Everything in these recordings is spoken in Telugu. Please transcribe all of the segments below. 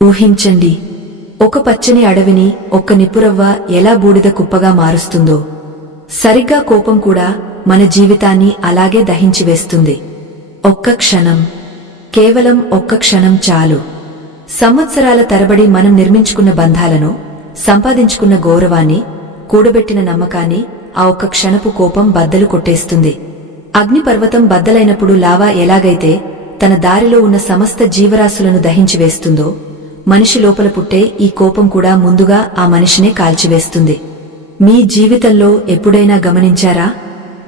ఊహించండి, ఒక పచ్చని అడవిని ఒక్క నిప్పురవ్వ ఎలా బూడిద కుప్పగా మారుస్తుందో, సరిగ్గా కోపం కూడా మన జీవితాన్ని అలాగే దహించివేస్తుంది. ఒక్క క్షణం, కేవలం ఒక్క క్షణం చాలు. సంవత్సరాల తరబడి మనం నిర్మించుకున్న బంధాలను, సంపాదించుకున్న గౌరవాన్ని, కూడబెట్టిన నమ్మకాన్ని ఆ ఒక్క క్షణపు కోపం బద్దలు కొట్టేస్తుంది. అగ్నిపర్వతం బద్దలైనప్పుడు లావా ఎలాగైతే తన దారిలో ఉన్న సమస్త జీవరాశులను దహించివేస్తుందో, మనిషి లోపల పుట్టే ఈ కోపం కూడా ముందుగా ఆ మనిషినే కాల్చివేస్తుంది. మీ జీవితంలో ఎప్పుడైనా గమనించారా?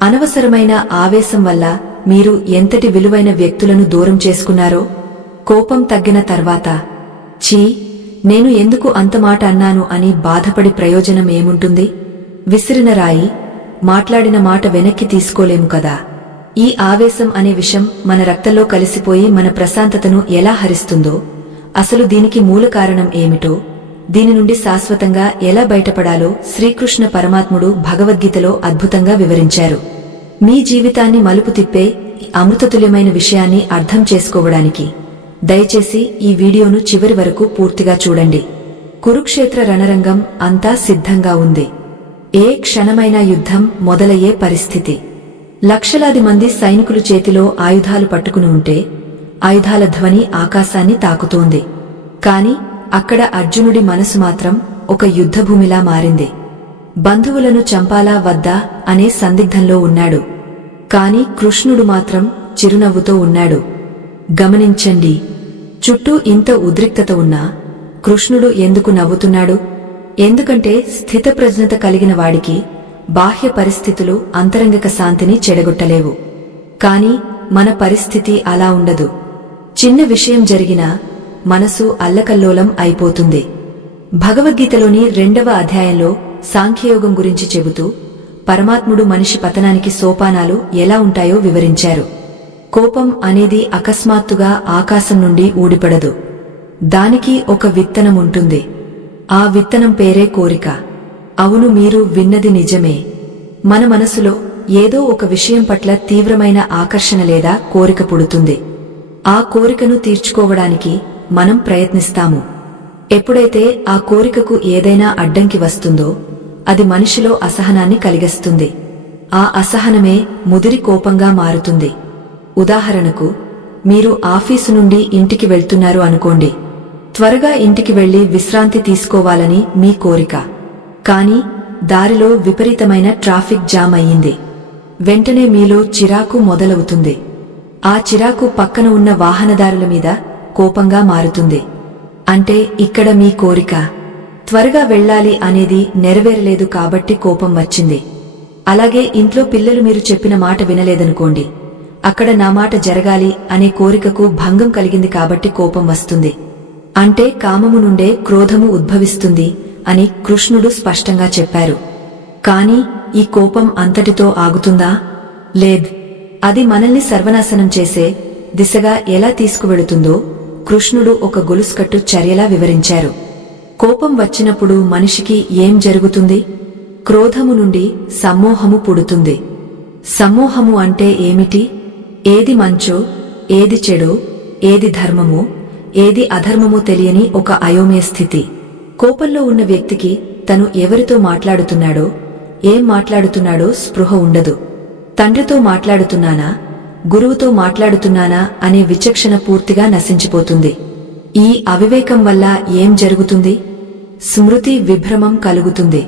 అనవసరమైన ఆవేశం వల్ల మీరు ఎంతటి విలువైన వ్యక్తులను దూరం చేసుకున్నారో? కోపం తగ్గిన తర్వాత ఛీ, నేను ఎందుకు అంత మాట అన్నాను అని బాధపడి ప్రయోజనం ఏముంటుంది? విసిరిన రాయి, మాట్లాడిన మాట వెనక్కి తీసుకోలేము కదా. ఈ ఆవేశం అనే విషం మన రక్తంలో కలిసిపోయి మన ప్రశాంతతను ఎలా హరిస్తుందో, అసలు దీనికి మూల కారణం ఏమిటో, దీని నుండి శాశ్వతంగా ఎలా బయటపడాలో శ్రీకృష్ణ పరమాత్ముడు భగవద్గీతలో అద్భుతంగా వివరించారు. మీ జీవితాన్ని మలుపు తిప్పే అమృతతుల్యమైన విషయాన్ని అర్థం చేసుకోవడానికి దయచేసి ఈ వీడియోను చివరి వరకు పూర్తిగా చూడండి. కురుక్షేత్ర రణరంగం అంతా సిద్ధంగా ఉంది. ఏ క్షణమైనా యుద్ధం మొదలయ్యే పరిస్థితి. లక్షలాది మంది సైనికులు చేతిలో ఆయుధాలు పట్టుకుని ఉంటే, ఆయుధాల ధ్వని ఆకాశాన్ని తాకుతోంది. కాని అక్కడ అర్జునుడి మనసు మాత్రం ఒక యుద్ధభూమిలా మారింది. బంధువులను చంపాలా వద్దా అనే సందిగ్ధంలో ఉన్నాడు. కాని కృష్ణుడు మాత్రం చిరునవ్వుతో ఉన్నాడు. గమనించండి, చుట్టూ ఇంత ఉద్రిక్తత ఉన్నా కృష్ణుడు ఎందుకు నవ్వుతున్నాడు? ఎందుకంటే స్థితప్రజ్ఞత కలిగిన వాడికి బాహ్య పరిస్థితులు అంతరంగిక శాంతిని చెడగొట్టలేవు. కాని మన పరిస్థితి అలా ఉండదు. చిన్న విషయం జరిగినా మనసు అల్లకల్లోలం అయిపోతుంది. భగవద్గీతలోని 2వ అధ్యాయంలో సాంఖ్యయోగం గురించి చెబుతూ పరమాత్ముడు మనిషి పతనానికి సోపానాలు ఎలా ఉంటాయో వివరించారు. కోపం అనేది అకస్మాత్తుగా ఆకాశం నుండి ఊడిపడదు. దానికి ఒక విత్తనం ఉంటుంది. ఆ విత్తనం పేరే కోరిక. అవును, మీరు విన్నది నిజమే. మన మనసులో ఏదో ఒక విషయం పట్ల తీవ్రమైన ఆకర్షణ లేదా కోరిక పుడుతుంది. ఆ కోరికను తీర్చుకోవడానికి మనం ప్రయత్నిస్తాము. ఎప్పుడైతే ఆ కోరికకు ఏదైనా అడ్డంకి వస్తుందో అది మనిషిలో అసహనాన్ని కలిగిస్తుంది. ఆ అసహనమే ముదిరి కోపంగా మారుతుంది. ఉదాహరణకు, మీరు ఆఫీసు నుండి ఇంటికి వెళ్తున్నారు అనుకోండి. త్వరగా ఇంటికి వెళ్లి విశ్రాంతి తీసుకోవాలని మీ కోరిక. కాని దారిలో విపరీతమైన ట్రాఫిక్ జామ్ అయ్యింది. వెంటనే మీలో చిరాకు మొదలవుతుంది. ఆ చిరాకు పక్కన ఉన్న వాహనదారుల మీద కోపంగా మారుతుంది. అంటే ఇక్కడ మీ కోరిక త్వరగా వెళ్లాలి అనేది నెరవేరలేదు కాబట్టి కోపం వచ్చింది. అలాగే ఇంట్లో పిల్లలు మీరు చెప్పిన మాట వినలేదనుకోండి. అక్కడ నా మాట జరగాలి అనే కోరికకు భంగం కలిగింది కాబట్టి కోపం వస్తుంది. అంటే కామము నుండే క్రోధము ఉద్భవిస్తుంది అని కృష్ణుడు స్పష్టంగా చెప్పారు. కాని ఈ కోపం అంతటితో ఆగుతుందా? లేదు. అది మనల్ని సర్వనాశనం చేసే దిశగా ఎలా తీసుకువెళుతుందో కృష్ణుడు ఒక గొలుసుకట్టు చర్యలా వివరించారు. కోపం వచ్చినప్పుడు మనిషికి ఏం జరుగుతుంది? క్రోధము నుండి సమ్మోహము పుడుతుంది. సమ్మోహము అంటే ఏమిటి? ఏది మంచో, ఏది చెడో, ఏది ధర్మమో, ఏది అధర్మమో తెలియని ఒక అయోమయ స్థితి. కోపంలో ఉన్న వ్యక్తికి తను ఎవరితో మాట్లాడుతున్నాడో, ఏం మాట్లాడుతున్నాడో స్పృహ ఉండదు. తండ్రితో మాట్లాడుతున్నానా, గురువుతో మాట్లాడుతున్నానా అనే విచక్షణ పూర్తిగా నశించిపోతుంది. ఈ అవివేకం వల్ల ఏం జరుగుతుంది? స్మృతి విభ్రమం కలుగుతుంది.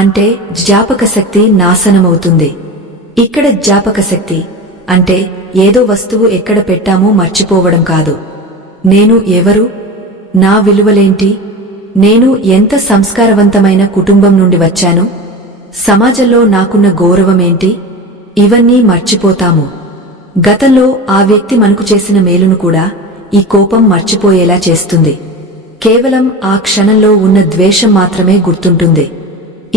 అంటే జ్ఞాపకశక్తి నాశనమవుతుంది. ఇక్కడ జ్ఞాపకశక్తి అంటే ఏదో వస్తువు ఎక్కడ పెట్టామో మర్చిపోవడం కాదు. నేను ఎవరు? నా విలువలేంటి? నేను ఎంత సంస్కారవంతమైన కుటుంబం నుండి వచ్చాను? సమాజంలో నాకున్న గౌరవమేంటి? ఇవన్నీ మర్చిపోతాము. గతంలో ఆ వ్యక్తి మనకు చేసిన మేలును కూడా ఈ కోపం మర్చిపోయేలా చేస్తుంది. కేవలం ఆ క్షణంలో ఉన్న ద్వేషం మాత్రమే గుర్తుంటుంది.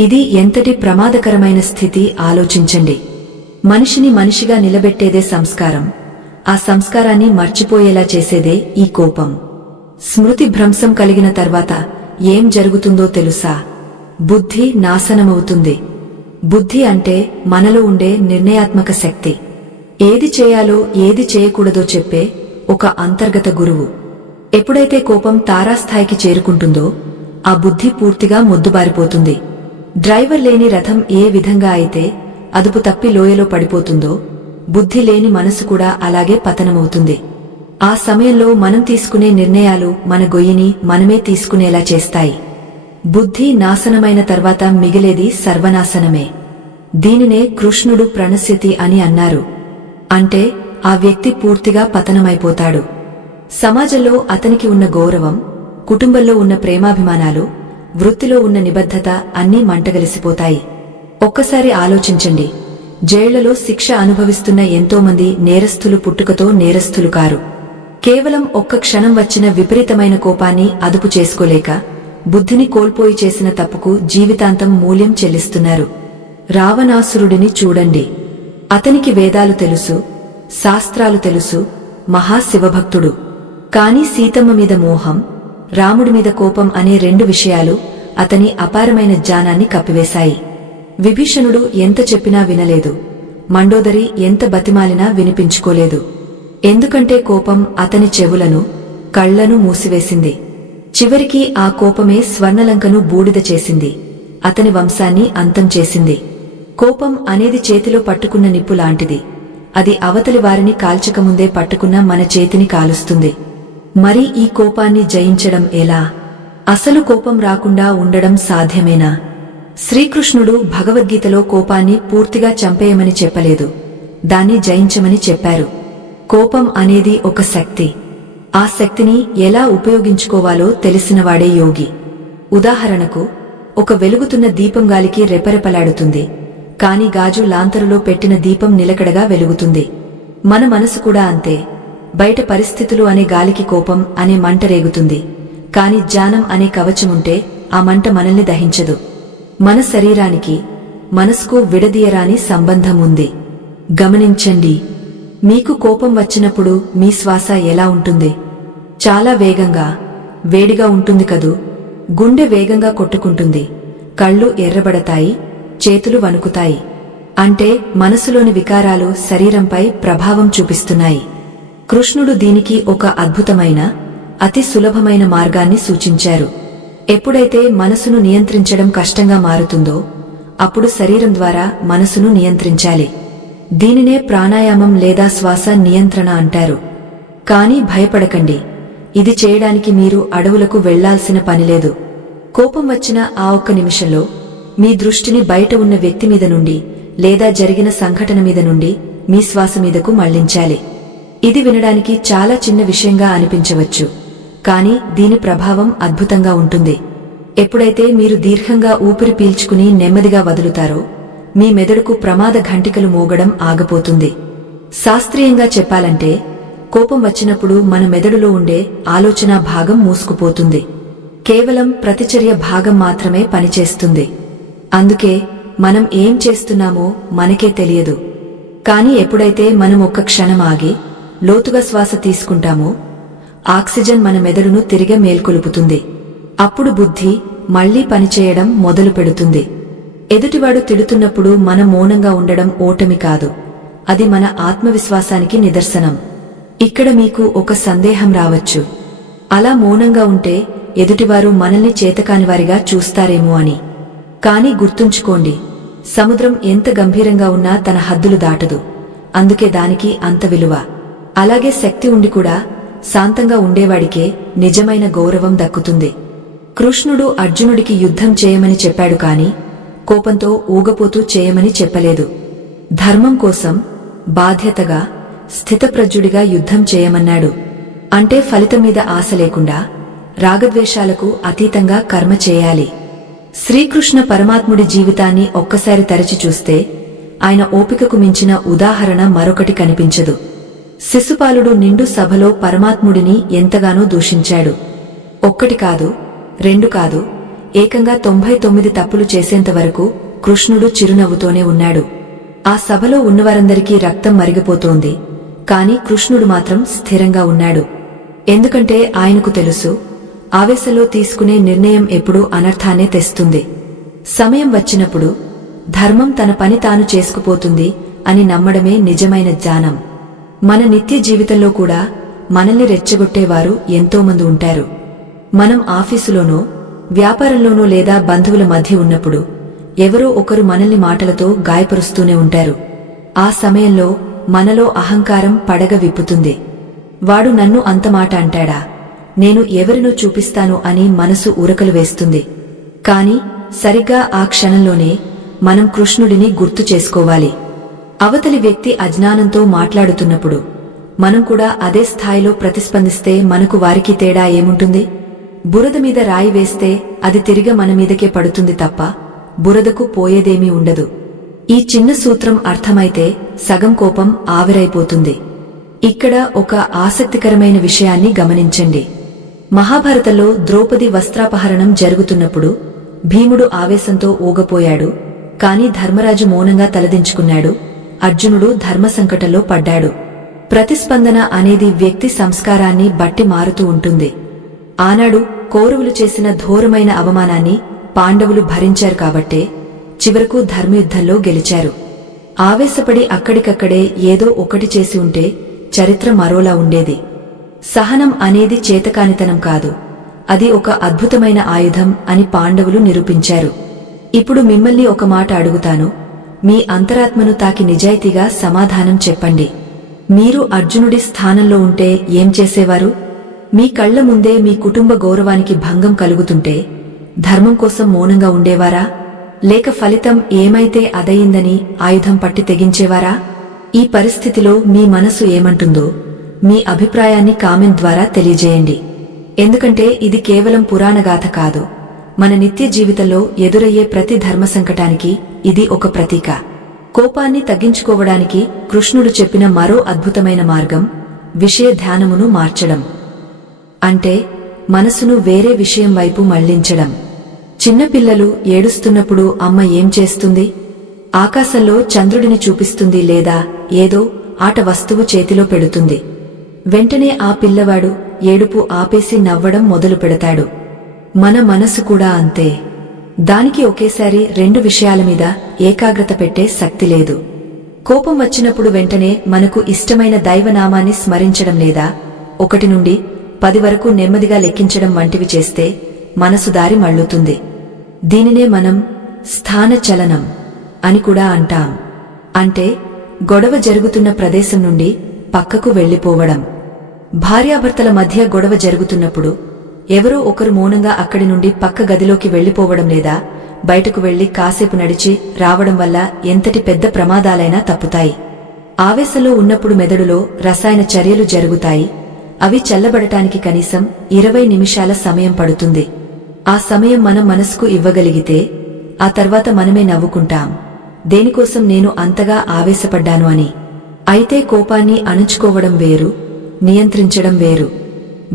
ఇది ఎంతటి ప్రమాదకరమైన స్థితి ఆలోచించండి. మనిషిని మనిషిగా నిలబెట్టేదే సంస్కారం. ఆ సంస్కారాన్ని మర్చిపోయేలా చేసేదే ఈ కోపం. స్మృతి భ్రంశం కలిగిన తర్వాత ఏం జరుగుతుందో తెలుసా? బుద్ధి నాశనమవుతుంది. బుద్ధి అంటే మనలో ఉండే నిర్ణయాత్మక శక్తి. ఏది చేయాలో ఏది చేయకూడదో చెప్పే ఒక అంతర్గత గురువు. ఎప్పుడైతే కోపం తారాస్థాయికి చేరుకుంటుందో ఆ బుద్ధి పూర్తిగా మొద్దుబారిపోతుంది. డ్రైవర్ లేని రథం ఏ విధంగా అయితే అదుపు తప్పి లోయలో పడిపోతుందో బుద్ధి లేని మనసు కూడా అలాగే పతనమవుతుంది. ఆ సమయంలో మనం తీసుకునే నిర్ణయాలు మన గొయ్యిని మనమే తీసుకునేలా చేస్తాయి. బుద్ధి నాశనమైన తర్వాత మిగిలేది సర్వనాశనమే. దీనినే కృష్ణుడు ప్రణశ్యతి అని అన్నారు. అంటే ఆ వ్యక్తి పూర్తిగా పతనమైపోతాడు. సమాజంలో అతనికి ఉన్న గౌరవం, కుటుంబంలో ఉన్న ప్రేమాభిమానాలు, వృత్తిలో ఉన్న నిబద్ధత అన్నీ మంటగలిసిపోతాయి. ఒక్కసారి ఆలోచించండి, జైళ్లలో శిక్ష అనుభవిస్తున్న ఎంతోమంది నేరస్తులు పుట్టుకతో నేరస్తులు కారు. కేవలం ఒక్క క్షణం వచ్చిన విపరీతమైన కోపాన్ని అదుపు చేసుకోలేక బుద్ధిని కోల్పోయి చేసిన తప్పుకు జీవితాంతం మూల్యం చెల్లిస్తున్నారు. రావణాసురుడిని చూడండి. అతనికి వేదాలు తెలుసు, శాస్త్రాలు తెలుసు, మహాశివభక్తుడు. కాని సీతమ్మ మీద మోహం, రాముడి మీద కోపం అనే రెండు విషయాలు అతని అపారమైన జ్ఞానాన్ని కప్పివేశాయి. విభీషణుడు ఎంత చెప్పినా వినలేదు. మండోదరి ఎంత బతిమాలినా వినిపించుకోలేదు. ఎందుకంటే కోపం అతని చెవులను, కళ్లను మూసివేసింది. చివరికి ఆ కోపమే స్వర్ణలంకను బూడిద చేసింది, అతని వంశాన్ని అంతం చేసింది. కోపం అనేది చేతిలో పట్టుకున్న నిప్పు లాంటిది. అది అవతలి వారిని కాల్చకముందే పట్టుకున్న మన చేతిని కాలుస్తుంది. మరి ఈ కోపాన్ని జయించడం ఎలా? అసలు కోపం రాకుండా ఉండడం సాధ్యమేనా? శ్రీకృష్ణుడు భగవద్గీతలో కోపాన్ని పూర్తిగా చంపేయమని చెప్పలేదు, దాన్ని జయించమని చెప్పారు. కోపం అనేది ఒక శక్తి. ఆ శక్తిని ఎలా ఉపయోగించుకోవాలో తెలిసినవాడే యోగి. ఉదాహరణకు, ఒక వెలుగుతున్న దీపం గాలికి రెపరెపలాడుతుంది, కాని గాజు లాంతరులో పెట్టిన దీపం నిలకడగా వెలుగుతుంది. మన మనసు కూడా అంతే. బయట పరిస్థితులు అనే గాలికి కోపం అనే మంట రేగుతుంది, కాని జ్ఞానం అనే కవచముంటే ఆ మంట మనల్ని దహించదు. మన శరీరానికి, మనసుకు విడదీయరాని సంబంధం ఉంది. గమనించండి, మీకు కోపం వచ్చినప్పుడు మీ శ్వాస ఎలా ఉంటుంది? చాలా వేగంగా, వేడిగా ఉంటుంది కదూ. గుండె వేగంగా కొట్టుకుంటుంది, కళ్ళు ఎర్రబడతాయి, చేతులు వణుకుతాయి. అంటే మనసులోని వికారాలు శరీరంపై ప్రభావం చూపిస్తున్నాయి. కృష్ణుడు దీనికి ఒక అద్భుతమైన, అతి సులభమైన మార్గాన్ని సూచించారు. ఎప్పుడైతే మనసును నియంత్రించడం కష్టంగా మారుతుందో అప్పుడు శరీరం ద్వారా మనసును నియంత్రించాలి. దీనినే ప్రాణాయామం లేదా శ్వాస నియంత్రణ అంటారు. కానీ భయపడకండి, ఇది చేయడానికి మీరు అడవులకు వెళ్లాల్సిన పనిలేదు. కోపం వచ్చిన ఆ ఒక్క నిమిషంలో మీ దృష్టిని బయట ఉన్న వ్యక్తి మీద నుండి లేదా జరిగిన సంఘటన మీద నుండి మీ శ్వాస మీదకు మళ్లించాలి. ఇది వినడానికి చాలా చిన్న విషయంగా అనిపించవచ్చు, కాని దీని ప్రభావం అద్భుతంగా ఉంటుంది. ఎప్పుడైతే మీరు దీర్ఘంగా ఊపిరి పీల్చుకుని నెమ్మదిగా వదులుతారో మీ మెదడుకు ప్రమాద ఘంటికలు మోగడం ఆగిపోతుంది. శాస్త్రీయంగా చెప్పాలంటే కోపం వచ్చినప్పుడు మన మెదడులో ఉండే ఆలోచనా భాగం మూసుకుపోతుంది. కేవలం ప్రతిచర్య భాగం మాత్రమే పనిచేస్తుంది. అందుకే మనం ఏం చేస్తున్నామో మనకే తెలియదు. కాని ఎప్పుడైతే మనం ఒక్క క్షణం ఆగి లోతుగా శ్వాస తీసుకుంటామో ఆక్సిజన్ మన మెదడును తిరిగి మేల్కొలుపుతుంది. అప్పుడు బుద్ధి మళ్లీ పనిచేయడం మొదలు పెడుతుంది. ఎదుటివాడు తిడుతున్నప్పుడు మనం మౌనంగా ఉండడం ఓటమి కాదు, అది మన ఆత్మవిశ్వాసానికి నిదర్శనం. ఇక్కడ మీకు ఒక సందేహం రావచ్చు, అలా మౌనంగా ఉంటే ఎదుటివారు మనల్ని చేతకానివారిగా చూస్తారేమో అని. కాని గుర్తుంచుకోండి, సముద్రం ఎంత గంభీరంగా ఉన్నా తన హద్దులు దాటదు, అందుకే దానికి అంత విలువ. అలాగే శక్తి ఉండి కూడా శాంతంగా ఉండేవాడికే నిజమైన గౌరవం దక్కుతుంది. కృష్ణుడు అర్జునుడికి యుద్ధం చేయమని చెప్పాడు కాని కోపంతో ఊగపోతూ చేయమని చెప్పలేదు. ధర్మం కోసం బాధ్యతగా, స్థితప్రజ్ఞుడిగా యుద్ధం చేయమన్నాడు. అంటే ఫలితం మీద ఆశ లేకుండా, రాగద్వేషాలకు అతీతంగా కర్మ చేయాలి. శ్రీకృష్ణ పరమాత్ముడి జీవితాన్ని ఒక్కసారి తరచి చూస్తే ఆయన ఓపికకు మించిన ఉదాహరణ మరొకటి కనిపించదు. శిశుపాలుడు నిండు సభలో పరమాత్ముడిని ఎంతగానో దూషించాడు. ఒక్కటి కాదు, రెండు కాదు, ఏకంగా 99 తప్పులు చేసేంతవరకు కృష్ణుడు చిరునవ్వుతోనే ఉన్నాడు. ఆ సభలో ఉన్నవారందరికీ రక్తం మరిగిపోతోంది, కాని కృష్ణుడు మాత్రం స్థిరంగా ఉన్నాడు. ఎందుకంటే ఆయనకు తెలుసు, ఆవేశంలో తీసుకునే నిర్ణయం ఎప్పుడూ అనర్థాన్నే తెస్తుంది. సమయం వచ్చినప్పుడు ధర్మం తన పని తాను చేసుకుపోతుంది అని నమ్మడమే నిజమైన జ్ఞానం. మన నిత్య జీవితంలో కూడా మనల్ని రెచ్చగొట్టేవారు ఎంతోమంది ఉంటారు. మనం ఆఫీసులోనో వ్యాపారంలోనో లేదా బంధువుల మధ్య ఉన్నప్పుడు ఎవరో ఒకరు మనల్ని మాటలతో గాయపరుస్తూనే ఉంటారు. ఆ సమయంలో మనలో అహంకారం పడగ విప్పుతుంది. వాడు నన్ను అంత మాట అంటాడా, నేను ఎవరినో చూపిస్తాను అని మనసు ఉరకలు వేస్తుంది. కాని సరిగ్గా ఆ క్షణంలోనే మనం కృష్ణుడిని గుర్తు చేసుకోవాలి. అవతలి వ్యక్తి అజ్ఞానంతో మాట్లాడుతున్నప్పుడు మనం కూడా అదే స్థాయిలో ప్రతిస్పందిస్తే మనకు వారికి తేడా ఏముంటుంది? బురద మీద రాయి వేస్తే అది తిరిగి మన మీదకే పడుతుంది తప్ప బురదకు పోయేదేమీ ఉండదు. ఈ చిన్న సూత్రం అర్థమైతే సగం కోపం ఆవిరైపోతుంది. ఇక్కడ ఒక ఆసక్తికరమైన విషయాన్ని గమనించండి. మహాభారతంలో ద్రౌపది వస్త్రాపహరణం జరుగుతున్నప్పుడు భీముడు ఆవేశంతో ఊగపోయాడు. కాని ధర్మరాజు మౌనంగా తలదించుకున్నాడు. అర్జునుడు ధర్మసంకటంలో పడ్డాడు. ప్రతిస్పందన అనేది వ్యక్తి సంస్కారాన్ని బట్టి మారుతూ ఉంటుంది. ఆనాడు కౌరవులు చేసిన ఘోరమైన అవమానాన్ని పాండవులు భరించారు కాబట్టే చివరకు ధర్మయుద్ధంలో గెలిచారు. ఆవేశపడి అక్కడికక్కడే ఏదో ఒకటి చేసి ఉంటే చరిత్ర మరోలా ఉండేది. సహనం అనేది చేతకానితనం కాదు, అది ఒక అద్భుతమైన ఆయుధం అని పాండవులు నిరూపించారు. ఇప్పుడు మిమ్మల్ని ఒక మాట అడుగుతాను. మీ అంతరాత్మను తాకి నిజాయితీగా సమాధానం చెప్పండి. మీరు అర్జునుడి స్థానంలో ఉంటే ఏం చేసేవారు? మీ కళ్ల ముందే మీ కుటుంబ గౌరవానికి భంగం కలుగుతుంటే ధర్మం కోసం మౌనంగా ఉండేవారా? లేక ఫలితం ఏమైతే అదయిందని ఆయుధం పట్టి తెగించేవారా? ఈ పరిస్థితిలో మీ మనసు ఏమంటుందో మీ అభిప్రాయాన్ని కామెంట్ ద్వారా తెలియజేయండి. ఎందుకంటే ఇది కేవలం పురాణగాథ కాదు, మన నిత్య జీవితంలో ఎదురయ్యే ప్రతి ధర్మ సంకటానికి ఇది ఒక ప్రతీక. కోపాన్ని తగ్గించుకోవడానికి కృష్ణుడు చెప్పిన మరో అద్భుతమైన మార్గం విషయ ధ్యానమును మార్చడం. అంటే మనసును వేరే విషయం వైపు మళ్లించడం. చిన్నపిల్లలు ఏడుస్తున్నప్పుడు అమ్మ ఏం చేస్తుంది? ఆకాశంలో చంద్రుడిని చూపిస్తుంది లేదా ఏదో ఆట వస్తువు చేతిలో పెడుతుంది. వెంటనే ఆ పిల్లవాడు ఏడుపు ఆపేసి నవ్వడం మొదలు పెడతాడు. మన మనసు కూడా అంతే. దానికి ఒకేసారి రెండు విషయాల మీద ఏకాగ్రత పెట్టే శక్తి లేదు. కోపం వచ్చినప్పుడు వెంటనే మనకు ఇష్టమైన దైవనామాన్ని స్మరించడం లేదా 1 నుండి 10 వరకు నెమ్మదిగా లెక్కించడం వంటివి చేస్తే మనసు దారి మళ్లుతుంది. దీనినే మనం స్థాన చలనం అని కూడా అంటాం. అంటే గొడవ జరుగుతున్న ప్రదేశం నుండి పక్కకు వెళ్లిపోవడం. భార్యాభర్తల మధ్య గొడవ జరుగుతున్నప్పుడు ఎవరో ఒకరు మౌనంగా అక్కడి నుండి పక్క గదిలోకి వెళ్లిపోవడం లేదా బయటకు వెళ్లి కాసేపు నడిచి రావడం వల్ల ఎంతటి పెద్ద ప్రమాదాలైనా తప్పుతాయి. ఆవేశంలో ఉన్నప్పుడు మెదడులో రసాయన చర్యలు జరుగుతాయి. అవి చల్లబడటానికి కనీసం 20 నిమిషాల సమయం పడుతుంది. ఆ సమయం మనం మనసుకు ఇవ్వగలిగితే ఆ తర్వాత మనమే నవ్వుకుంటాం, దేనికోసం నేను అంతగా ఆవేశపడ్డాను అని. అయితే కోపాన్ని అణుచుకోవడం వేరు, నియంత్రించడం వేరు.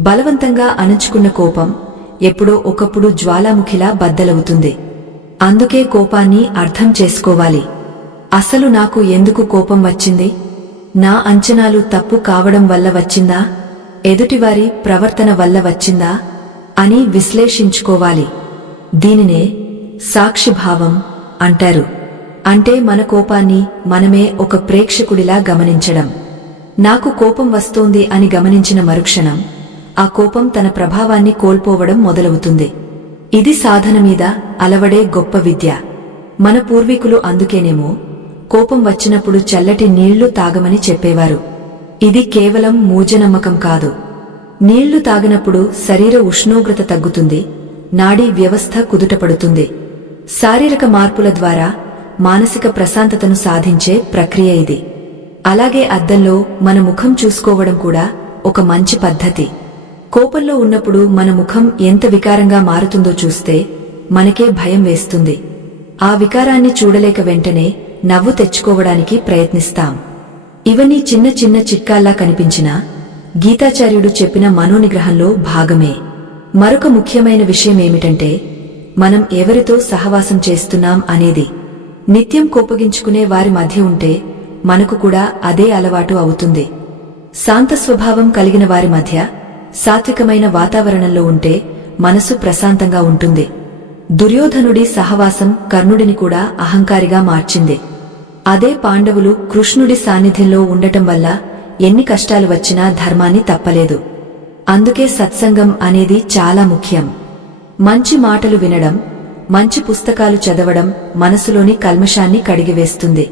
బలవంతంగా అణుచుకున్న కోపం ఎప్పుడో ఒకప్పుడు జ్వాలాముఖిలా బద్దలవుతుంది. అందుకే కోపాన్ని అర్థం చేసుకోవాలి. అసలు నాకు ఎందుకు కోపం వచ్చింది? నా అంచనాలు తప్పు కావడం వల్ల వచ్చిందా? ఎదుటివారి ప్రవర్తన వల్ల వచ్చిందా అని విశ్లేషించుకోవాలి. దీనినే సాక్షిభావం అంటారు. అంటే మన కోపాన్ని మనమే ఒక ప్రేక్షకుడిలా గమనించడం. నాకు కోపం వస్తోంది అని గమనించిన మరుక్షణం ఆ కోపం తన ప్రభావాన్ని కోల్పోవడం మొదలవుతుంది. ఇది సాధన మీద అలవడే గొప్ప విద్య. మన పూర్వీకులు అందుకేనేమో కోపం వచ్చినప్పుడు చల్లటి నీళ్లు తాగమని చెప్పేవారు. ఇది కేవలం మూఢనమ్మకం కాదు. నీళ్లు తాగినప్పుడు శరీర ఉష్ణోగ్రత తగ్గుతుంది, నాడీ వ్యవస్థ కుదుటపడుతుంది. శారీరక మార్పుల ద్వారా మానసిక ప్రశాంతతను సాధించే ప్రక్రియ ఇది. అలాగే అద్దంలో మన ముఖం చూసుకోవడం కూడా ఒక మంచి పద్ధతి. కోపంలో ఉన్నప్పుడు మన ముఖం ఎంత వికారంగా మారుతుందో చూస్తే మనకే భయం వేస్తుంది. ఆ వికారాన్ని చూడలేక వెంటనే నవ్వు తెచ్చుకోవడానికి ప్రయత్నిస్తాం. ఇవన్నీ చిన్న చిన్న చిట్కాల్లా కనిపించినా గీతాచార్యుడు చెప్పిన మనోనిగ్రహంలో భాగమే. మరొక ముఖ్యమైన విషయమేమిటంటే మనం ఎవరితో సహవాసం చేస్తున్నాం అనేది. నిత్యం కోపగించుకునే వారి మధ్య ఉంటే మనకు కూడా అదే అలవాటు అవుతుంది. శాంత స్వభావం కలిగిన వారి మధ్య సాత్వికమైన వాతావరణంలో ఉంటే మనసు ప్రశాంతంగా ఉంటుంది. దుర్యోధనుడి సహవాసం కర్ణుడిని కూడా అహంకారిగా మార్చింది. అదే పాండవులు కృష్ణుడి సాన్నిధ్యంలో ఉండటం వల్ల ఎన్ని కష్టాలు వచ్చినా ధర్మాన్ని తప్పలేదు. అందుకే సత్సంగం అనేది చాలా ముఖ్యం. మంచి మాటలు వినడం, మంచి పుస్తకాలు చదవడం మనసులోని కల్మషాన్ని కడిగివేస్తుంది.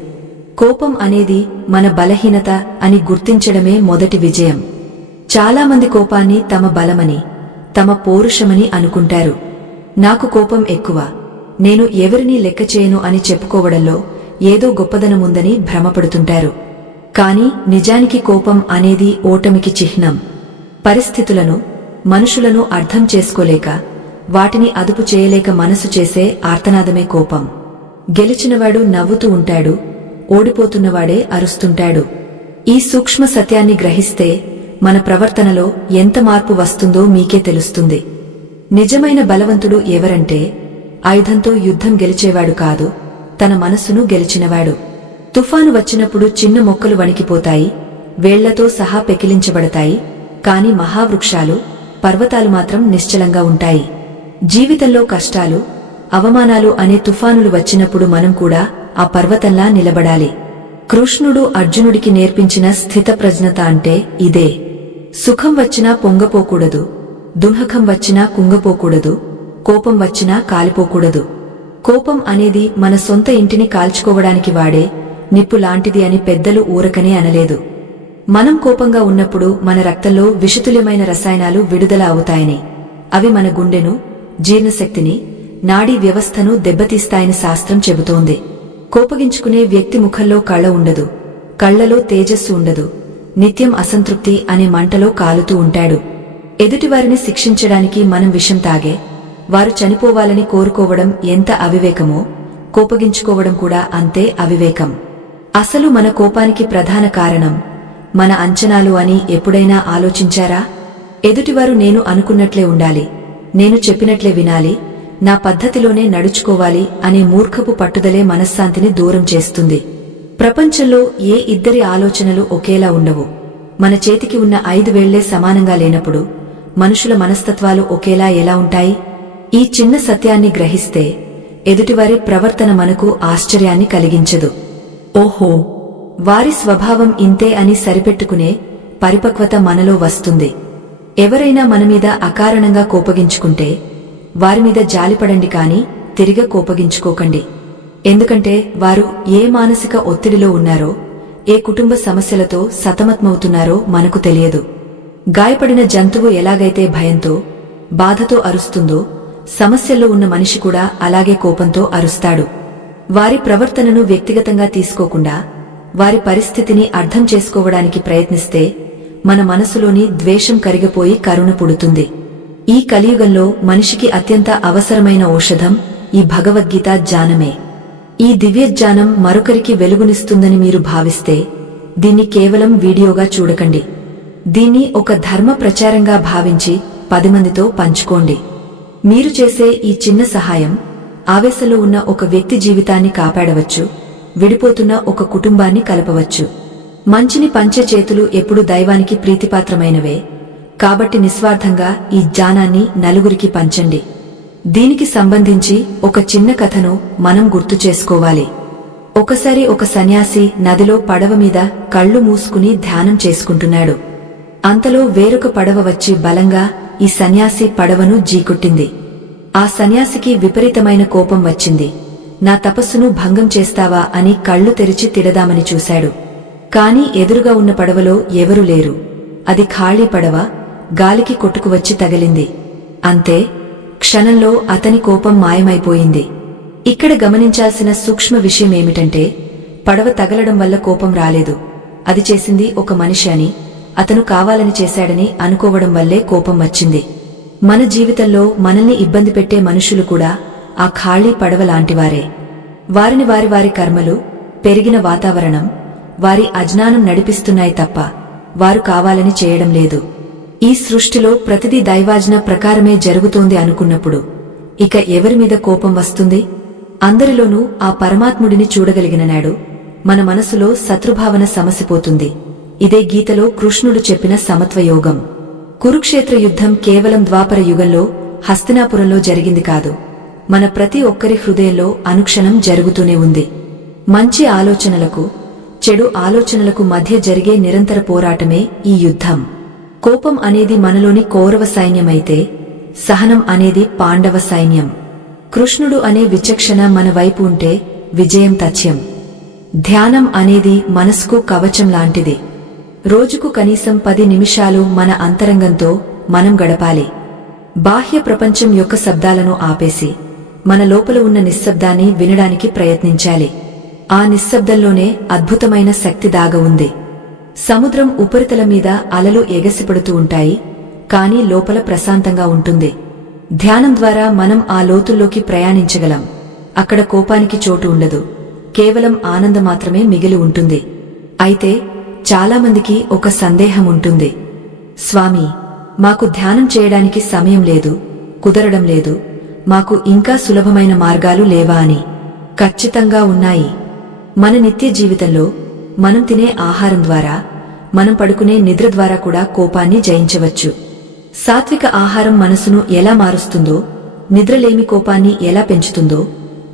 కోపం అనేది మన బలహీనత అని గుర్తించడమే మొదటి విజయం. చాలామంది కోపాన్ని తమ బలమని, తమ పౌరుషమని అనుకుంటారు. నాకు కోపం ఎక్కువ, నేను ఎవరినీ లెక్క చేయను అని చెప్పుకోవడంలో ఏదో గొప్పదనముందని భ్రమపడుతుంటారు. కాని నిజానికి కోపం అనేది ఓటమికి చిహ్నం. పరిస్థితులను, మనుషులను అర్థం చేసుకోలేక, వాటిని అదుపు చేయలేక మనసు చేసే ఆర్తనాదమే కోపం. గెలిచినవాడు నవ్వుతూ ఉంటాడు, ఓడిపోతున్నవాడే అరుస్తుంటాడు. ఈ సూక్ష్మ సత్యాన్ని గ్రహిస్తే మన ప్రవర్తనలో ఎంత మార్పు వస్తుందో మీకే తెలుస్తుంది. నిజమైన బలవంతుడు ఎవరంటే ఆయుధంతో యుద్ధం గెలిచేవాడు కాదు, తన మనస్సును గెలిచినవాడు. తుఫాను వచ్చినప్పుడు చిన్న మొక్కలు వణికిపోతాయి, వేళ్లతో సహా పెకిలించబడతాయి. కాని మహావృక్షాలు, పర్వతాలు మాత్రం నిశ్చలంగా ఉంటాయి. జీవితంలో కష్టాలు, అవమానాలు అనే తుఫానులు వచ్చినప్పుడు మనం కూడా ఆ పర్వతంలా నిలబడాలి. కృష్ణుడు అర్జునుడికి నేర్పించిన స్థితప్రజ్ఞత అంటే ఇదే. సుఖం వచ్చినా పొంగపోకూడదు, దుఃఖం వచ్చినా కుంగపోకూడదు, కోపం వచ్చినా కాలిపోకూడదు. కోపం అనేది మన సొంత ఇంటిని కాల్చుకోవడానికి వాడే నిప్పు లాంటిది అని పెద్దలు ఊరకనే అనలేదు. మనం కోపంగా ఉన్నప్పుడు మన రక్తంలో విషతుల్యమైన రసాయనాలు విడుదల అవుతాయని, అవి మన గుండెను, జీర్ణశక్తిని, నాడీ వ్యవస్థను దెబ్బతీస్తాయని శాస్త్రం చెబుతోంది. కోపగించుకునే వ్యక్తి ముఖంలో కళ ఉండదు, కళ్లలో తేజస్సు ఉండదు, నిత్యం అసంతృప్తి అనే మంటలో కాలుతూ ఉంటాడు. ఎదుటివారిని శిక్షించడానికి మనం విషం తాగే, వారు చనిపోవాలని కోరుకోవడం ఎంత అవివేకమో, కోపగించుకోవడం కూడా అంతే అవివేకం. అసలు మన కోపానికి ప్రధాన కారణం మన అంచనాలు అని ఎప్పుడైనా ఆలోచించారా? ఎదుటివారు నేను అనుకున్నట్లే ఉండాలి, నేను చెప్పినట్లే వినాలి, నా పద్ధతిలోనే నడుచుకోవాలి అనే మూర్ఖపు పట్టుదలే మనశ్శాంతిని దూరం చేస్తుంది. ప్రపంచంలో ఏ ఇద్దరి ఆలోచనలు ఒకేలా ఉండవు. మన చేతికి ఉన్న 5 వేళ్లే సమానంగా లేనప్పుడు మనుషుల మనస్తత్వాలు ఒకేలా ఎలా ఉంటాయి? ఈ చిన్న సత్యాన్ని గ్రహిస్తే ఎదుటివారి ప్రవర్తన మనకు ఆశ్చర్యాన్ని కలిగించదు. ఓహో, వారి స్వభావం ఇంతే అని సరిపెట్టుకునే పరిపక్వత మనలో వస్తుంది. ఎవరైనా మనమీద అకారణంగా కోపగించుకుంటే వారిమీద జాలిపడండి కాని తిరిగి కోపగించుకోకండి. ఎందుకంటే వారు ఏ మానసిక ఒత్తిడిలో ఉన్నారో, ఏ కుటుంబ సమస్యలతో సతమతమవుతున్నారో మనకు తెలియదు. గాయపడిన జంతువు ఎలాగైతే భయంతో, బాధతో అరుస్తుందో, సమస్యల్లో ఉన్న మనిషి కూడా అలాగే కోపంతో అరుస్తాడు. వారి ప్రవర్తనను వ్యక్తిగతంగా తీసుకోకుండా వారి పరిస్థితిని అర్థం చేసుకోవడానికి ప్రయత్నిస్తే మన మనసులోని ద్వేషం కరిగిపోయి కరుణ పుడుతుంది. ఈ కలియుగంలో మనిషికి అత్యంత అవసరమైన ఔషధం ఈ భగవద్గీత జ్ఞానమే. ఈ దివ్యజ్ఞానం మరొకరికి వెలుగునిస్తుందని మీరు భావిస్తే దీన్ని కేవలం వీడియోగా చూడకండి. దీన్ని ఒక ధర్మ ప్రచారంగా భావించి 10 మందితో పంచుకోండి. మీరు చేసే ఈ చిన్న సహాయం ఆవేశంలో ఉన్న ఒక వ్యక్తి జీవితాన్ని కాపాడవచ్చు, విడిపోతున్న ఒక కుటుంబాన్ని కలపవచ్చు. మంచిని పంచే చేతులు ఎప్పుడు దైవానికి ప్రీతిపాత్రమైనవే. కాబట్టి నిస్వార్థంగా ఈ జ్ఞానాన్ని నలుగురికి పంచండి. దీనికి సంబంధించి ఒక చిన్న కథను మనం గుర్తు చేసుకోవాలి. ఒకసారి ఒక సన్యాసి నదిలో పడవ మీద కళ్ళు మూసుకుని ధ్యానం చేసుకుంటున్నాడు. అంతలో వేరొక పడవ వచ్చి బలంగా ఈ సన్యాసి పడవను జీకొట్టింది. ఆ సన్యాసికి విపరీతమైన కోపం వచ్చింది. నా తపస్సును భంగం చేస్తావా అని కళ్ళు తెరిచి తిడదామని చూశాడు. కాని ఎదురుగా ఉన్న పడవలో ఎవరూ లేరు. అది ఖాళీ పడవ, గాలికి కొట్టుకువచ్చి తగిలింది. అంతే, క్షణంలో అతని కోపం మాయమైపోయింది. ఇక్కడ గమనించాల్సిన సూక్ష్మ విషయమేమిటంటే పడవ తగలడం వల్ల కోపం రాలేదు, అది చేసింది ఒక మనిషి అని, అతను కావాలని చేశాడని అనుకోవడం వల్లే కోపం వచ్చింది. మన జీవితంలో మనల్ని ఇబ్బంది పెట్టే మనుషులు కూడా ఆ ఖాళీ పడవ లాంటివారే. వారిని వారి వారి కర్మలు, పెరిగిన వాతావరణం, వారి అజ్ఞానం నడిపిస్తున్నాయి తప్ప వారు కావాలని చేయడం లేదు. ఈ సృష్టిలో ప్రతిదీ దైవాజ్ఞ ప్రకారమే జరుగుతోంది అనుకున్నప్పుడు ఇక ఎవరిమీద కోపం వస్తుంది? అందరిలోనూ ఆ పరమాత్ముడిని చూడగలిగిన నాడు మన మనసులో శత్రుభావన సమసిపోతుంది. ఇదే గీతలో కృష్ణుడు చెప్పిన సమత్వయోగం. కురుక్షేత్ర యుద్ధం కేవలం ద్వాపర యుగంలో హస్తినాపురంలో జరిగింది కాదు, మన ప్రతి ఒక్కరి హృదయంలో అనుక్షణం జరుగుతూనే ఉంది. మంచి ఆలోచనలకు, చెడు ఆలోచనలకు మధ్య జరిగే నిరంతర పోరాటమే ఈ యుద్ధం. కోపం అనేది మనలోని కౌరవ సైన్యమైతే సహనం అనేది పాండవ సైన్యం. కృష్ణుడు అనే విచక్షణ మన వైపు ఉంటే విజయం తథ్యం. ధ్యానం అనేది మనసుకు కవచం లాంటిది. రోజుకు కనీసం 10 నిమిషాలు మన అంతరంగంతో మనం గడపాలి. బాహ్య ప్రపంచం యొక్క శబ్దాలను ఆపేసి మన లోపల ఉన్న నిశ్శబ్దాన్ని వినడానికి ప్రయత్నించాలి. ఆ నిశ్శబ్దంలోనే అద్భుతమైన శక్తి దాగ ఉంది. సముద్రం ఉపరితలం మీద అలలు ఎగసిపడుతూ ఉంటాయి, కానీ లోపల ప్రశాంతంగా ఉంటుంది. ధ్యానం ద్వారా మనం ఆ లోతుల్లోకి ప్రయాణించగలం. అక్కడ కోపానికి చోటు ఉండదు, కేవలం ఆనందం మాత్రమే మిగిలి ఉంటుంది. అయితే చాలామందికి ఒక సందేహం ఉంటుంది. స్వామీ, మాకు ధ్యానం చేయడానికి సమయం లేదు, కుదరడం లేదు, మాకు ఇంకా సులభమైన మార్గాలు లేవా అని. ఖచ్చితంగా ఉన్నాయి. మన నిత్య జీవితంలో మనం తినే ఆహారం ద్వారా, మనం పడుకునే నిద్ర ద్వారా కూడా కోపాన్ని జయించవచ్చు. సాత్విక ఆహారం మనసును ఎలా మారుస్తుందో, నిద్రలేమి కోపాన్ని ఎలా పెంచుతుందో,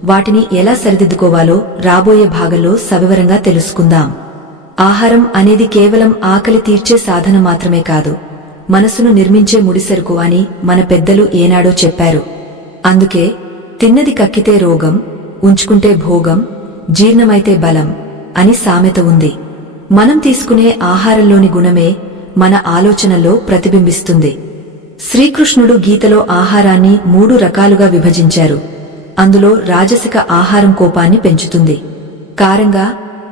వాటిని ఎలా సరిదిద్దుకోవాలో రాబోయే భాగంలో సవివరంగా తెలుసుకుందాం. ఆహారం అనేది కేవలం ఆకలి తీర్చే సాధనం మాత్రమే కాదు, మనసును నిర్మించే ముడిసరుకు అని మన పెద్దలు ఏనాడో చెప్పారు. అందుకే తిన్నది కక్కితే రోగం, ఉంచుకుంటే భోగం, జీర్ణమైతే బలం అని సామెత ఉంది. మనం తీసుకునే ఆహారంలోని గుణమే మన ఆలోచనల్లో ప్రతిబింబిస్తుంది. శ్రీకృష్ణుడు గీతలో ఆహారాన్ని 3 రకాలుగా విభజించారు. అందులో రాజసిక ఆహారం కోపాన్ని పెంచుతుంది. కారంగా,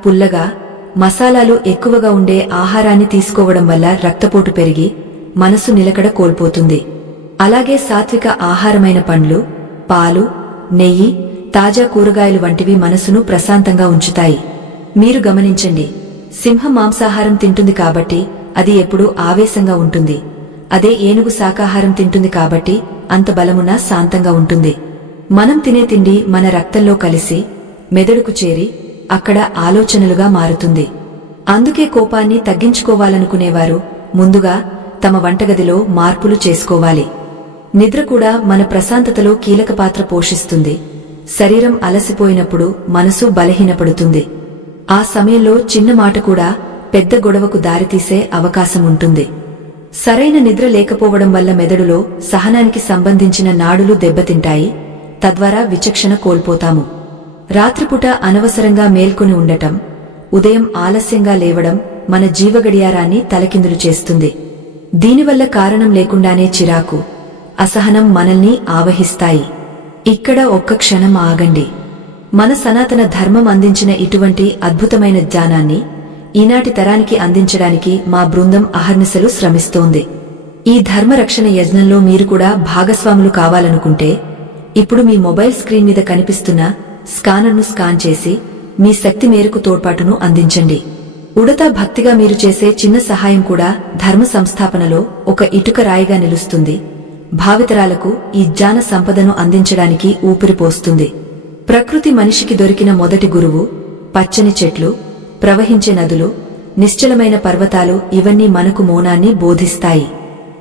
పుల్లగా, మసాలాలు ఎక్కువగా ఉండే ఆహారాన్ని తీసుకోవడం వల్ల రక్తపోటు పెరిగి మనసు నిలకడ కోల్పోతుంది. అలాగే సాత్విక ఆహారమైన పండ్లు, పాలు, నెయ్యి, తాజా కూరగాయలు వంటివి మనసును ప్రశాంతంగా ఉంచుతాయి. మీరు గమనించండి, సింహం మాంసాహారం తింటుంది కాబట్టి అది ఎప్పుడూ ఆవేశంగా ఉంటుంది. అదే ఏనుగు శాకాహారం తింటుంది కాబట్టి అంత బలమున్నా శాంతంగా ఉంటుంది. మనం తినే తిండి మన రక్తంలో కలిసి మెదడుకు చేరి అక్కడ ఆలోచనలుగా మారుతుంది. అందుకే కోపాన్ని తగ్గించుకోవాలనుకునేవారు ముందుగా తమ వంటగదిలో మార్పులు చేసుకోవాలి. నిద్ర కూడా మన ప్రశాంతతలో కీలక పాత్ర పోషిస్తుంది. శరీరం అలసిపోయినప్పుడు మనసు బలహీనపడుతుంది. ఆ సమయంలో చిన్న మాట కూడా పెద్ద గొడవకు దారితీసే అవకాశం ఉంటుంది. సరైన నిద్ర లేకపోవడం వల్ల మెదడులో సహనానికి సంబంధించిన నాడులు దెబ్బతింటాయి. తద్వారా విచక్షణ కోల్పోతాము. రాత్రిపూట అనవసరంగా మేల్కొని ఉండటం, ఉదయం ఆలస్యంగా లేవడం మన జీవగడియారాన్ని తలకిందులు చేస్తుంది. దీనివల్ల కారణం లేకుండానే చిరాకు, అసహనం మనల్ని ఆవహిస్తాయి. ఇక్కడ ఒక్క క్షణం ఆగండి. మన సనాతన ధర్మం అందించిన ఇటువంటి అద్భుతమైన జ్ఞానాన్ని ఈనాటి తరానికి అందించడానికి మా బృందం అహర్నిశలు శ్రమిస్తోంది. ఈ ధర్మరక్షణ యజ్ఞంలో మీరు కూడా భాగస్వాములు కావాలనుకుంటే ఇప్పుడు మీ మొబైల్ స్క్రీన్ మీద కనిపిస్తున్న స్కానర్ను స్కాన్ చేసి మీ శక్తి మేరకు తోడ్పాటును అందించండి. ఉడతా భక్తిగా మీరు చేసే చిన్న సహాయం కూడా ధర్మ సంస్థాపనలో ఒక ఇటుక రాయిగా నిలుస్తుంది. భావితరాలకు ఈ జ్ఞాన సంపదను అందించడానికి ఊపిరిపోస్తుంది. ప్రకృతి మనిషికి దొరికిన మొదటి గురువు. పచ్చని చెట్లు, ప్రవహించే నదులు, నిశ్చలమైన పర్వతాలు ఇవన్నీ మనకు మౌనాన్ని బోధిస్తాయి.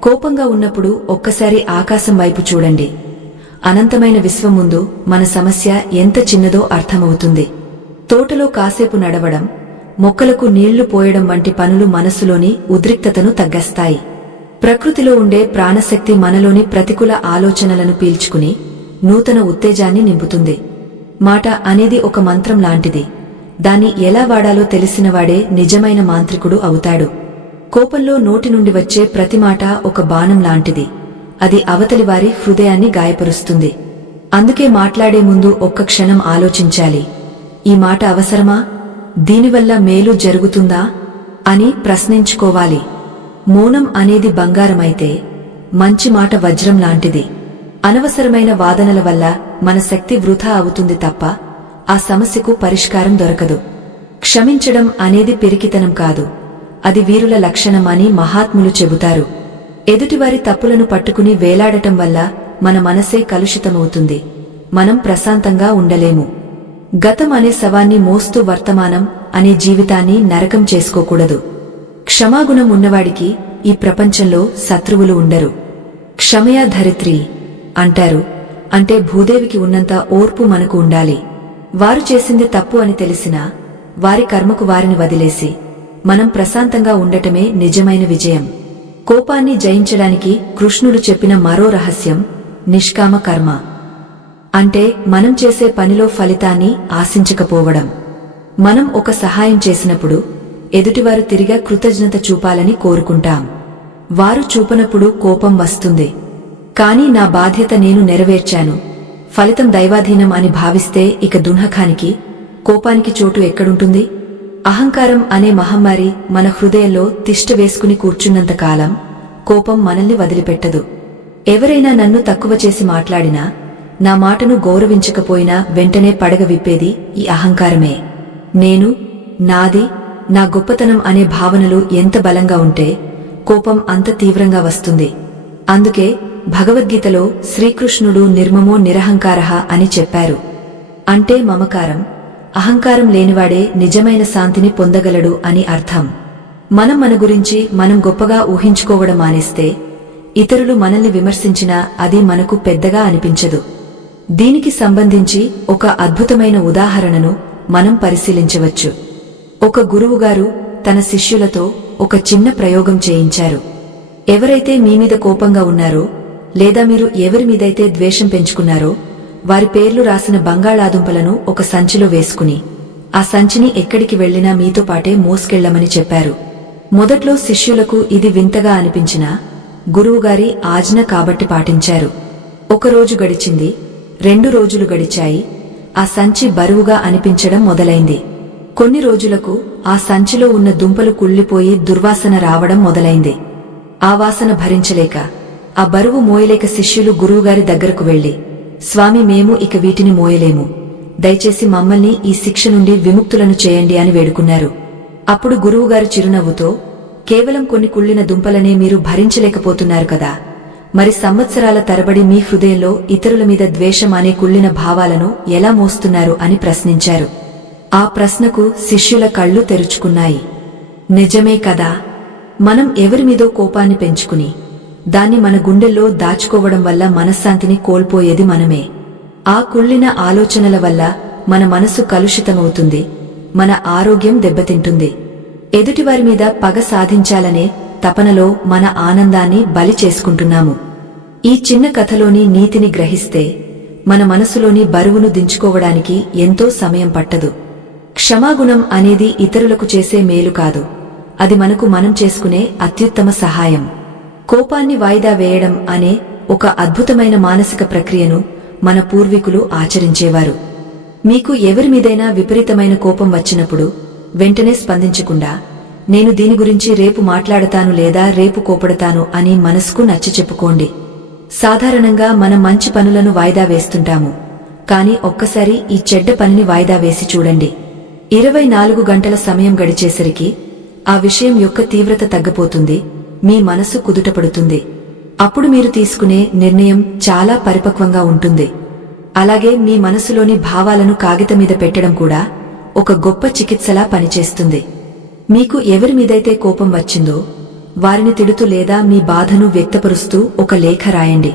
కోపంగా ఉన్నప్పుడు ఒక్కసారి ఆకాశం వైపు చూడండి. అనంతమైన విశ్వం ముందు మన సమస్య ఎంత చిన్నదో అర్థమవుతుంది. తోటలో కాసేపు నడవడం, మొక్కలకు నీళ్లు పోయడం వంటి పనులు మనస్సులోని ఉద్రిక్తతను తగ్గిస్తాయి. ప్రకృతిలో ఉండే ప్రాణశక్తి మనలోని ప్రతికూల ఆలోచనలను పీల్చుకుని నూతన ఉత్తేజాన్ని నింపుతుంది. మాట అనేది ఒక మంత్రం లాంటిది. దాన్ని ఎలా వాడాలో తెలిసినవాడే నిజమైన మాంత్రికుడు అవుతాడు. కోపంలో నోటి నుండి వచ్చే ప్రతి మాట ఒక బాణం లాంటిది. అది అవతలివారి హృదయాన్ని గాయపరుస్తుంది. అందుకే మాట్లాడే ముందు ఒక్క క్షణం ఆలోచించాలి. ఈ మాట అవసరమా? దీనివల్ల మేలు జరుగుతుందా అని ప్రశ్నించుకోవాలి. మౌనం అనేది బంగారమైతే మంచి మాట వజ్రం లాంటిది. అనవసరమైన వాదనల వల్ల మన శక్తి వృథా అవుతుంది తప్ప ఆ సమస్యకు పరిష్కారం దొరకదు. క్షమించడం అనేది పిరికితనం కాదు, అది వీరుల లక్షణం అని మహాత్ములు చెబుతారు. ఎదుటివారి తప్పులను పట్టుకుని వేలాడటం వల్ల మన మనసే కలుషితమవుతుంది. మనం ప్రశాంతంగా ఉండలేము. గతం అనే శవాన్ని మోస్తూ వర్తమానం అనే జీవితాన్ని నరకం చేసుకోకూడదు. క్షమాగుణం ఉన్నవాడికి ఈ ప్రపంచంలో శత్రువులు ఉండరు. క్షమయా ధరిత్రి అంటారు. అంటే భూదేవికి ఉన్నంత ఓర్పు మనకు ఉండాలి. వారు చేసింది తప్పు అని తెలిసినా వారి కర్మకు వారిని వదిలేసి మనం ప్రశాంతంగా ఉండటమే నిజమైన విజయం. కోపాన్ని జయించడానికి కృష్ణుడు చెప్పిన మరో రహస్యం నిష్కామ కర్మ. అంటే మనం చేసే పనిలో ఫలితాన్ని ఆశించకపోవడం. మనం ఒక సహాయం చేసినప్పుడు ఎదుటివారు తిరిగా కృతజ్ఞత చూపాలని కోరుకుంటాం. వారు చూపనప్పుడు కోపం వస్తుంది. కాని నా బాధ్యత నేను నెరవేర్చాను, ఫలితం దైవాధీనం అని భావిస్తే ఇక దున్హకానికి, కోపానికి చోటు ఎక్కడుంటుంది? అహంకారం అనే మహమ్మారి మన హృదయంలో తిష్ట వేసుకుని కూర్చున్నంతకాలం కోపం మనల్ని వదిలిపెట్టదు. ఎవరైనా నన్ను తక్కువ చేసి మాట్లాడినా, నా మాటను గౌరవించకపోయినా వెంటనే పడగ విప్పేది ఈ అహంకారమే. నేను, నాది, నా గొప్పతనం అనే భావనలు ఎంత బలంగా ఉంటే కోపం అంత తీవ్రంగా వస్తుంది. అందుకే భగవద్గీతలో శ్రీకృష్ణుడు నిర్మమో నిరహంకారః అని చెప్పారు. అంటే మమకారం, అహంకారం లేనివాడే నిజమైన శాంతిని పొందగలడు అని అర్థం. మనం మన గురించి మనం గొప్పగా ఊహించుకోవడం మానేస్తే ఇతరులు మనల్ని విమర్శించినా అది మనకు పెద్దగా అనిపించదు. దీనికి సంబంధించి ఒక అద్భుతమైన ఉదాహరణను మనం పరిశీలించవచ్చు. ఒక గురువుగారు తన శిష్యులతో ఒక చిన్న ప్రయోగం చేయించారు. ఎవరైతే మీమీద కోపంగా ఉన్నారో లేదా మీరు ఎవరి మీదైతే ద్వేషం పెంచుకున్నారో వారి పేర్లు రాసిన బంగాళాదుంపలను ఒక సంచిలో వేసుకుని ఆ సంచిని ఎక్కడికి వెళ్లినా మీతో పాటే మోసుకెళ్లమని చెప్పారు. మొదట్లో శిష్యులకు ఇది వింతగా అనిపించినా గురువుగారి ఆజ్ఞ కాబట్టి పాటించారు. ఒకరోజు గడిచింది, 2 రోజులు గడిచాయి. ఆ సంచి బరువుగా అనిపించడం మొదలైంది. కొన్ని రోజులకు ఆ సంచిలో ఉన్న దుంపలు కుళ్లిపోయి దుర్వాసన రావడం మొదలైంది. ఆ వాసన భరించలేక, ఆ బరువు మోయలేక శిష్యులు గురువుగారి దగ్గరకు వెళ్లి, స్వామి, మేము ఇక వీటిని మోయలేము, దయచేసి మమ్మల్ని ఈ శిక్ష నుండి విముక్తులను చేయండి అని వేడుకున్నారు. అప్పుడు గురువుగారు చిరునవ్వుతో, కేవలం కొన్ని కుళ్లిన దుంపలనే మీరు భరించలేకపోతున్నారు కదా, మరి సంవత్సరాల తరబడి మీ హృదయంలో ఇతరుల మీద ద్వేషం అనే కుళ్లిన భావాలను ఎలా మోస్తున్నారు అని ప్రశ్నించారు. ఆ ప్రశ్నకు శిష్యుల కళ్ళు తెరుచుకున్నాయి. నిజమే కదా, మనం ఎవరిమీదో కోపాన్ని పెంచుకుని దాన్ని మన గుండెల్లో దాచుకోవడం వల్ల మనశ్శాంతిని కోల్పోయేది మనమే. ఆ కుళ్ళిన ఆలోచనల వల్ల మన మనసు కలుషితమవుతుంది, మన ఆరోగ్యం దెబ్బతింటుంది. ఎదుటివారి మీద పగ సాధించాలనే తపనలో మన ఆనందాన్ని బలి చేసుకుంటున్నాము. ఈ చిన్న కథలోని నీతిని గ్రహిస్తే మన మనసులోని బరువును దించుకోవడానికి ఎంతో సమయం పట్టదు. క్షమాగుణం అనేది ఇతరులకు చేసే మేలు కాదు, అది మనకు మనం చేసుకునే అత్యుత్తమ సహాయం. కోపాన్ని వాయిదా వేయడం అనే ఒక అద్భుతమైన మానసిక ప్రక్రియను మన పూర్వీకులు ఆచరించేవారు. మీకు ఎవరి మీదైనా విపరీతమైన కోపం వచ్చినప్పుడు వెంటనే స్పందించకుండా, నేను దీని గురించి రేపు మాట్లాడతాను లేదా రేపు కోపడతాను అని మనసుకు నచ్చచెప్పుకోండి. సాధారణంగా మనం మంచి పనులను వాయిదా వేస్తుంటాము, కాని ఒక్కసారి ఈ చెడ్డ పనిని వాయిదా వేసి చూడండి. 24 గంటల సమయం గడిచేసరికి ఆ విషయం యొక్క తీవ్రత తగ్గపోతుంది, మీ మనసు కుదుటపడుతుంది. అప్పుడు మీరు తీసుకునే నిర్ణయం చాలా పరిపక్వంగా ఉంటుంది. అలాగే మీ మనసులోని భావాలను కాగితమీద పెట్టడం కూడా ఒక గొప్ప చికిత్సలా పనిచేస్తుంది. మీకు ఎవరి మీదైతే కోపం వచ్చిందో వారిని తిడుతూ లేదా మీ బాధను వ్యక్తపరుస్తూ ఒక లేఖ రాయండి.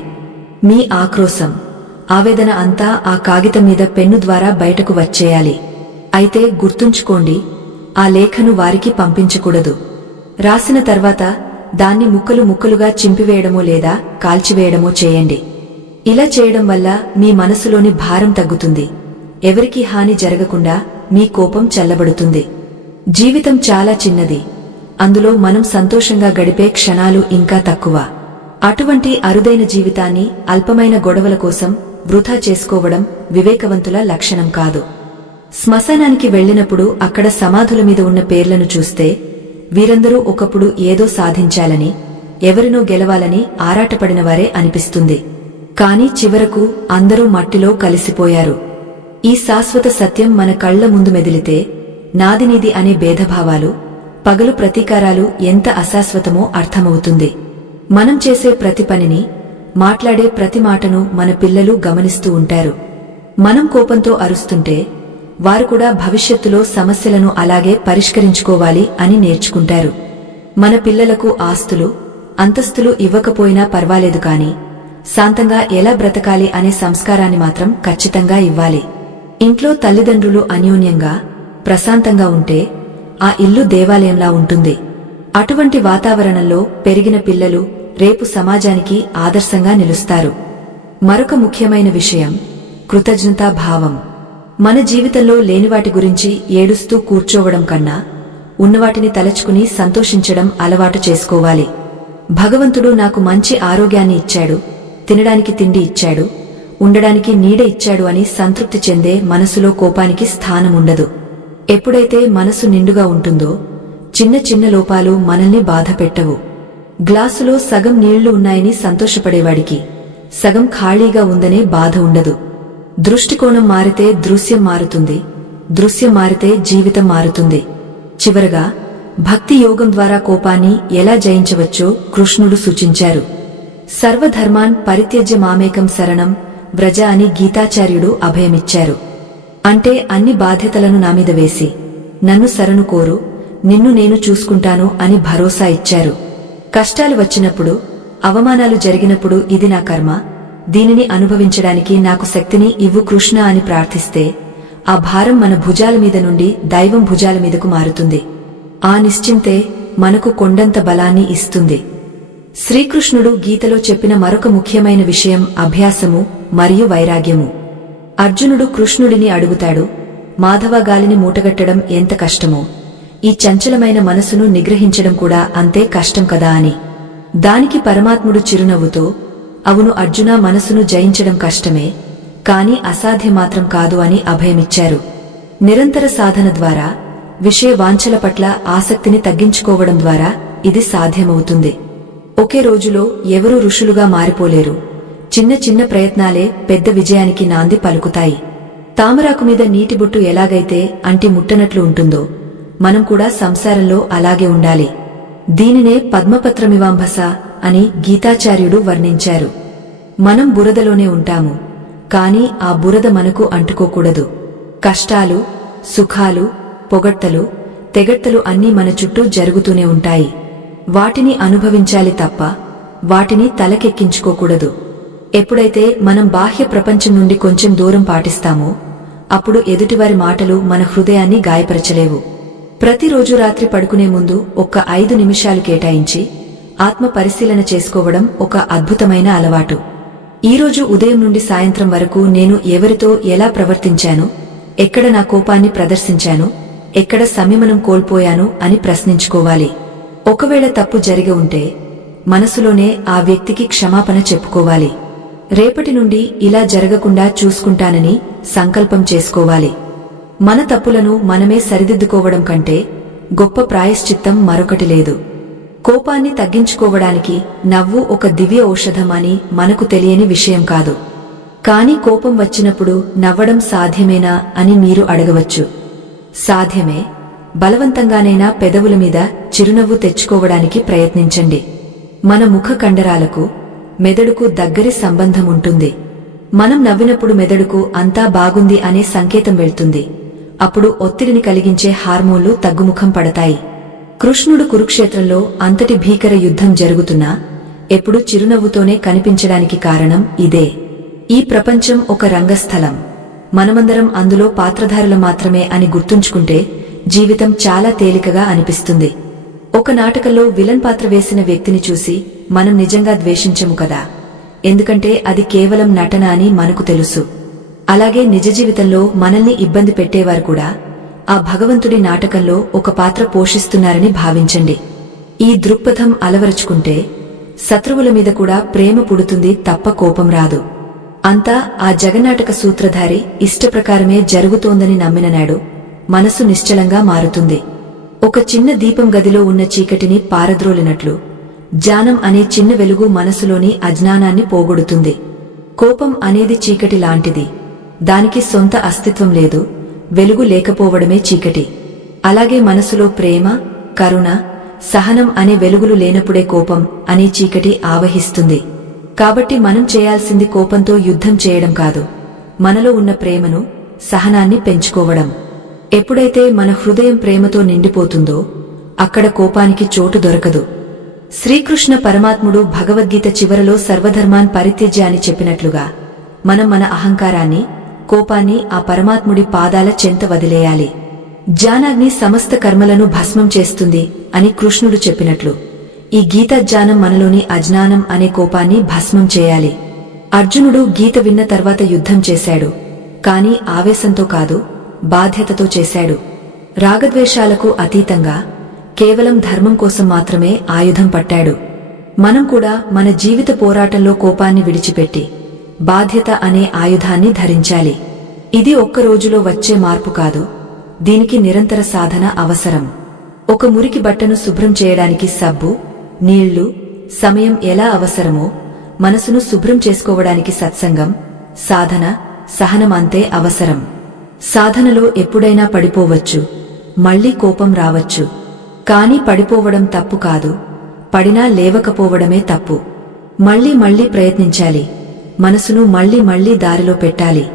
మీ ఆక్రోశం, ఆవేదన అంతా ఆ కాగితం మీద పెన్ను ద్వారా బయటకు వచ్చేయాలి. అయితే గుర్తుంచుకోండి, ఆ లేఖను వారికి పంపించకూడదు. రాసిన తర్వాత దాన్ని ముక్కలు ముక్కలుగా చింపివేయడమో లేదా కాల్చివేయడమో చేయండి. ఇలా చేయడం వల్ల మీ మనసులోని భారం తగ్గుతుంది, ఎవరికీ హాని జరగకుండా మీ కోపం చల్లబడుతుంది. జీవితం చాలా చిన్నది, అందులో మనం సంతోషంగా గడిపే క్షణాలు ఇంకా తక్కువ. అటువంటి అరుదైన జీవితాన్ని అల్పమైన గొడవల కోసం వృథా చేసుకోవడం వివేకవంతుల లక్షణం కాదు. శ్మశానానికి వెళ్లినప్పుడు అక్కడ సమాధుల మీద ఉన్న పేర్లను చూస్తే వీరందరూ ఒకప్పుడు ఏదో సాధించాలని, ఎవరినో గెలవాలని ఆరాటపడినవారే అనిపిస్తుంది. కాని చివరకు అందరూ మట్టిలో కలిసిపోయారు. ఈ శాశ్వత సత్యం మన కళ్ల ముందు మెదిలితే నాది నీది అనే భేదభావాలు, పగలు ప్రతీకారాలు ఎంత అశాశ్వతమో అర్థమవుతుంది. మనం చేసే ప్రతి పనిని, మాట్లాడే ప్రతి మాటను మన పిల్లలు గమనిస్తూ ఉంటారు. మనం కోపంతో అరుస్తుంటే వారు కూడా భవిష్యత్తులో సమస్యలను అలాగే పరిష్కరించుకోవాలి అని నేర్చుకుంటారు. మన పిల్లలకు ఆస్తులు, అంతస్తులు ఇవ్వకపోయినా పర్వాలేదు కాని శాంతంగా ఎలా బ్రతకాలి అనే సంస్కారాన్ని మాత్రం ఖచ్చితంగా ఇవ్వాలి. ఇంట్లో తల్లిదండ్రులు అన్యోన్యంగా, ప్రశాంతంగా ఉంటే ఆ ఇల్లు దేవాలయంలా ఉంటుంది. అటువంటి వాతావరణంలో పెరిగిన పిల్లలు రేపు సమాజానికి ఆదర్శంగా నిలుస్తారు. మరొక ముఖ్యమైన విషయం కృతజ్ఞతా భావం. మన జీవితంలో లేనివాటి గురించి ఏడుస్తూ కూర్చోవడం కన్నా ఉన్నవాటిని తలచుకుని సంతోషించడం అలవాటు చేసుకోవాలి. భగవంతుడు నాకు మంచి ఆరోగ్యాన్ని ఇచ్చాడు, తినడానికి తిండి ఇచ్చాడు, ఉండడానికి నీడ ఇచ్చాడు అని సంతృప్తి చెందే మనసులో కోపానికి స్థానముండదు. ఎప్పుడైతే మనసు నిండుగా ఉంటుందో చిన్న చిన్న లోపాలు మనల్ని బాధపెట్టవు. గ్లాసులో సగం నీళ్లు ఉన్నాయని సంతోషపడేవాడికి సగం ఖాళీగా ఉందనే బాధ ఉండదు. దృష్టికోణం మారితే దృశ్యం మారుతుంది, దృశ్యం మారితే జీవితం మారుతుంది. చివరగా భక్తి యోగం ద్వారా కోపాన్ని ఎలా జయించవచ్చో కృష్ణుడు సూచించారు. సర్వధర్మాన్ పరిత్యజ్య మామేకం శరణం వ్రజ అని గీతాచార్యుడు అభయమిచ్చారు. అంటే అన్ని బాధ్యతలను నామీద వేసి నన్ను శరణు కోరు, నిన్ను నేను చూసుకుంటాను అని భరోసా ఇచ్చారు. కష్టాలు వచ్చినప్పుడు, అవమానాలు జరిగినప్పుడు ఇది నా కర్మ, దీనిని అనుభవించడానికి నాకు శక్తిని ఇవ్వు కృష్ణ అని ప్రార్థిస్తే ఆ భారం మన భుజాల మీద నుండి దైవం భుజాల మీదకు మారుతుంది. ఆ నిశ్చింతే మనకు కొండంత బలాన్ని ఇస్తుంది. శ్రీకృష్ణుడు గీతలో చెప్పిన మరొక ముఖ్యమైన విషయం అభ్యాసము మరియు వైరాగ్యము. అర్జునుడు కృష్ణుడిని అడుగుతాడు, మాధవ గాలిని మూటగట్టడం ఎంత కష్టమో ఈ చంచలమైన మనసును నిగ్రహించడం కూడా అంతే కష్టం కదా అని. దానికి పరమాత్ముడు చిరునవ్వుతో, అవును అర్జునా, మనసును జయించడం కష్టమే, కాని అసాధ్యమాత్రం కాదు అని అభయమిచ్చారు. నిరంతర సాధన ద్వారా, విషయ వాంఛల పట్ల ఆసక్తిని తగ్గించుకోవడం ద్వారా ఇది సాధ్యమవుతుంది. ఒకే రోజులో ఎవరూ ఋషులుగా మారిపోలేరు. చిన్న చిన్న ప్రయత్నాలే పెద్ద విజయానికి నాంది పలుకుతాయి. తామరాకు మీద నీటి బొట్టు ఎలాగైతే అంటి ముట్టనట్లు ఉంటుందో మనం కూడా సంసారంలో అలాగే ఉండాలి. దీనినే పద్మపత్రమివాంభస అని గీతాచార్యుడు వర్ణించారు. మనం బురదలోనే ఉంటాము, కాని ఆ బురద మనకు అంటుకోకూడదు. కష్టాలు, సుఖాలు, పొగడ్తలు, తెగడ్తలు అన్నీ మన చుట్టూ జరుగుతూనే ఉంటాయి. వాటిని అనుభవించాలి తప్ప వాటిని తలకెక్కించుకోకూడదు. ఎప్పుడైతే మనం బాహ్య ప్రపంచం నుండి కొంచెం దూరం పాటిస్తామో అప్పుడు ఎదుటివారి మాటలు మన హృదయాన్ని గాయపరచలేవు. ప్రతిరోజు రాత్రి పడుకునే ముందు ఒక్క 5 నిమిషాలు కేటాయించి ఆత్మ పరిశీలన చేసుకోవడం ఒక అద్భుతమైన అలవాటు. ఈరోజు ఉదయం నుండి సాయంత్రం వరకు నేను ఎవరితో ఎలా ప్రవర్తించాను, ఎక్కడ నా కోపాన్ని ప్రదర్శించాను, ఎక్కడ సంయమనం కోల్పోయాను అని ప్రశ్నించుకోవాలి. ఒకవేళ తప్పు జరిగి ఉంటే మనసులోనే ఆ వ్యక్తికి క్షమాపణ చెప్పుకోవాలి. రేపటి నుండి ఇలా జరగకుండా చూసుకుంటానని సంకల్పం చేసుకోవాలి. మన తప్పులను మనమే సరిదిద్దుకోవడం కంటే గొప్ప ప్రాయశ్చిత్తం మరొకటి లేదు. కోపాన్ని తగ్గించుకోవడానికి నవ్వు ఒక దివ్య ఔషధం అని మనకు తెలియని విషయం కాదు. కాని కోపం వచ్చినప్పుడు నవ్వడం సాధ్యమేనా అని మీరు అడగవచ్చు. సాధ్యమే. బలవంతంగానైనా పెదవుల మీద చిరునవ్వు తెచ్చుకోవడానికి ప్రయత్నించండి. మన ముఖ కండరాలకు, మెదడుకు దగ్గరి సంబంధం ఉంటుంది. మనం నవ్వినప్పుడు మెదడుకు అంతా బాగుంది అనే సంకేతం వెళ్తుంది. అప్పుడు ఒత్తిడిని కలిగించే హార్మోన్లు తగ్గుముఖం పడతాయి. కృష్ణుడు కురుక్షేత్రంలో అంతటి భీకర యుద్ధం జరుగుతున్నా ఎప్పుడూ చిరునవ్వుతోనే కనిపించడానికి కారణం ఇదే. ఈ ప్రపంచం ఒక రంగస్థలం, మనమందరం అందులో పాత్రధారులు మాత్రమే అని గుర్తుంచుకుంటే జీవితం చాలా తేలికగా అనిపిస్తుంది. ఒక నాటకంలో విలన్ పాత్ర వేసిన వ్యక్తిని చూసి మనం నిజంగా ద్వేషించము కదా, ఎందుకంటే అది కేవలం నటన అని మనకు తెలుసు. అలాగే నిజ జీవితంలో మనల్ని ఇబ్బంది పెట్టేవారు కూడా ఆ భగవంతుడి నాటకంలో ఒక పాత్ర పోషిస్తున్నారని భావించండి. ఈ దృక్పథం అలవరుచుకుంటే శత్రువుల మీద కూడా ప్రేమ పుడుతుంది తప్ప కోపం రాదు. అంతా ఆ జగన్నాటక సూత్రధారి ఇష్టప్రకారమే జరుగుతోందని నమ్మిన నాడు మనసు నిశ్చలంగా మారుతుంది. ఒక చిన్న దీపం గదిలో ఉన్న చీకటిని పారద్రోలినట్లు జ్ఞానం అనే చిన్న వెలుగు మనసులోని అజ్ఞానాన్ని పోగొడుతుంది. కోపం అనేది చీకటి లాంటిది. దానికి సొంత అస్తిత్వం లేదు, వెలుగు లేకపోవడమే చీకటి. అలాగే మనసులో ప్రేమ, కరుణ, సహనం అనే వెలుగులు లేనప్పుడే కోపం అనే చీకటి ఆవహిస్తుంది. కాబట్టి మనం చేయాల్సింది కోపంతో యుద్ధం చేయడం కాదు, మనలో ఉన్న ప్రేమను, సహనాన్ని పెంచుకోవడం. ఎప్పుడైతే మన హృదయం ప్రేమతో నిండిపోతుందో అక్కడ కోపానికి చోటు దొరకదు. శ్రీకృష్ణ పరమాత్ముడు భగవద్గీత చివరలో సర్వధర్మాన్ పరిత్యజ్య అని చెప్పినట్లుగా మనం మన అహంకారాన్ని, కోపాన్ని ఆ పరమాత్ముడి పాదాల చెంత వదిలేయాలి. జ్ఞానాగ్ని సమస్త కర్మలను భస్మం చేస్తుంది అని కృష్ణుడు చెప్పినట్లు ఈ గీత జ్ఞానం మనలోని అజ్ఞానం అనే కోపాన్ని భస్మం చేయాలి. అర్జునుడు గీత విన్న తర్వాత యుద్ధం చేశాడు, కాని ఆవేశంతో కాదు, బాధ్యతతో చేశాడు. రాగద్వేషాలకు అతీతంగా కేవలం ధర్మం కోసం మాత్రమే ఆయుధం పట్టాడు. మనం కూడా మన జీవిత పోరాటంలో కోపాన్ని విడిచిపెట్టి బాధ్యత అనే ఆయుధాన్ని ధరించాలి. ఇది ఒక్క రోజులో వచ్చే మార్పు కాదు, దీనికి నిరంతర సాధన అవసరం. ఒక మురికి బట్టను శుభ్రం చేయడానికి సబ్బు, నీళ్లు, సమయం ఎలా అవసరమో మనసును శుభ్రం చేసుకోవడానికి సత్సంగం, సాధన, సహనం అంతే అవసరం. సాధనలో ఎప్పుడైనా పడిపోవచ్చు, మళ్లీ కోపం రావచ్చు. కాని పడిపోవడం తప్పు కాదు, పడినా లేవకపోవడమే తప్పు. మళ్లీ మళ్లీ ప్రయత్నించాలి, మనసును మళ్లీ మళ్లీ దారిలో పెట్టాలి.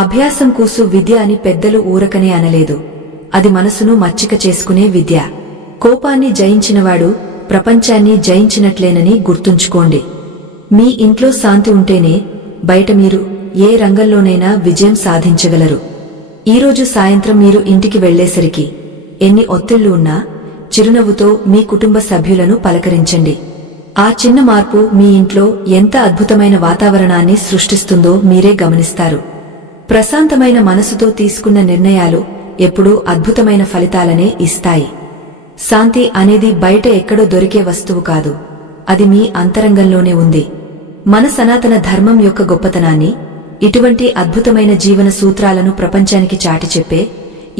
అభ్యాసం కూసు విద్య అని పెద్దలు ఊరకనే అనలేదు, అది మనసును మచ్చిక చేసుకునే విద్య. కోపాన్ని జయించినవాడు ప్రపంచాన్ని జయించినట్లేనని గుర్తుంచుకోండి. మీ ఇంట్లో శాంతి ఉంటేనే బయట మీరు ఏ రంగంలోనైనా విజయం సాధించగలరు. ఈరోజు సాయంత్రం మీరు ఇంటికి వెళ్లేసరికి ఎన్ని ఒత్తిళ్లు ఉన్నా చిరునవ్వుతో మీ కుటుంబ సభ్యులను పలకరించండి. ఆ చిన్న మార్పు మీ ఇంట్లో ఎంత అద్భుతమైన వాతావరణాన్ని సృష్టిస్తుందో మీరే గమనిస్తారు. ప్రశాంతమైన మనసుతో తీసుకున్న నిర్ణయాలు ఎప్పుడూ అద్భుతమైన ఫలితాలనే ఇస్తాయి. శాంతి అనేది బయట ఎక్కడో దొరికే వస్తువు కాదు, అది మీ అంతరంగంలోనే ఉంది. మన సనాతన ధర్మం యొక్క గొప్పతనాన్ని, ఇటువంటి అద్భుతమైన జీవన సూత్రాలను ప్రపంచానికి చాటి చెప్పే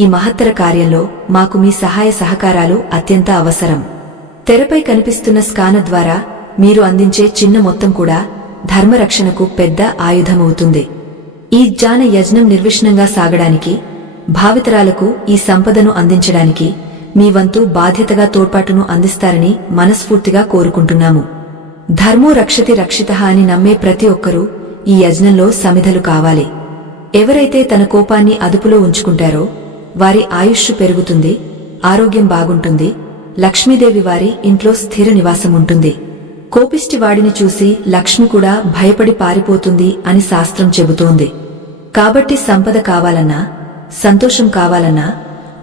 ఈ మహత్తర కార్యంలో మాకు మీ సహాయ సహకారాలు అత్యంత అవసరం. తెరపై కనిపిస్తున్న స్కానర్ ద్వారా మీరు అందించే చిన్న మొత్తం కూడా ధర్మరక్షణకు పెద్ద ఆయుధమవుతుంది. ఈ జ్ఞాన యజ్ఞం నిర్విఘ్నంగా సాగడానికి, భావితరాలకు ఈ సంపదను అందించడానికి మీ వంతు బాధ్యతగా తోడ్పాటును అందిస్తారని మనస్ఫూర్తిగా కోరుకుంటున్నాము. ధర్మో రక్షతి రక్షితః అని నమ్మే ప్రతి ఒక్కరూ ఈ యజ్ఞంలో సమిధలు కావాలి. ఎవరైతే తన కోపాన్ని అదుపులో ఉంచుకుంటారో వారి ఆయుష్షు పెరుగుతుంది, ఆరోగ్యం బాగుంటుంది, లక్ష్మీదేవి వారి ఇంట్లో స్థిర నివాసముంటుంది. కోపిష్టి వాడిని చూసి లక్ష్మి కూడా భయపడి పారిపోతుంది అని శాస్త్రం చెబుతోంది. కాబట్టి సంపద కావాలన్నా, సంతోషం కావాలన్నా,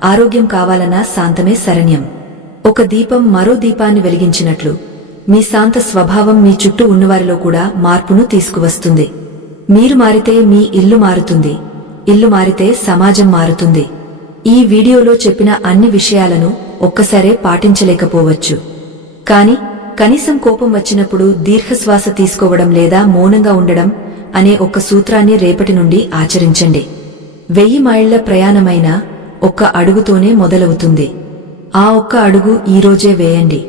ఆరోగ్యం కావాలన్నా శాంతమే శరణ్యం. ఒక దీపం మరో దీపాన్ని వెలిగించినట్లు మీ శాంత స్వభావం మీ చుట్టూ ఉన్నవారిలో కూడా మార్పును తీసుకువస్తుంది. మీరు మారితే మీ ఇల్లు మారుతుంది, ఇల్లు మారితే సమాజం మారుతుంది. ఈ వీడియోలో చెప్పిన అన్ని విషయాలను ఒక్కసారే పాటించలేకపోవచ్చు, కాని కనీసం కోపం వచ్చినప్పుడు దీర్ఘశ్వాస తీసుకోవడం లేదా మౌనంగా ఉండడం అనే ఒక్క సూత్రాన్ని రేపటి నుండి ఆచరించండి. 1000 మైళ్ల ప్రయాణమైన ఒక్క అడుగుతోనే మొదలవుతుంది. ఆ ఒక్క అడుగు ఈరోజే వేయండి.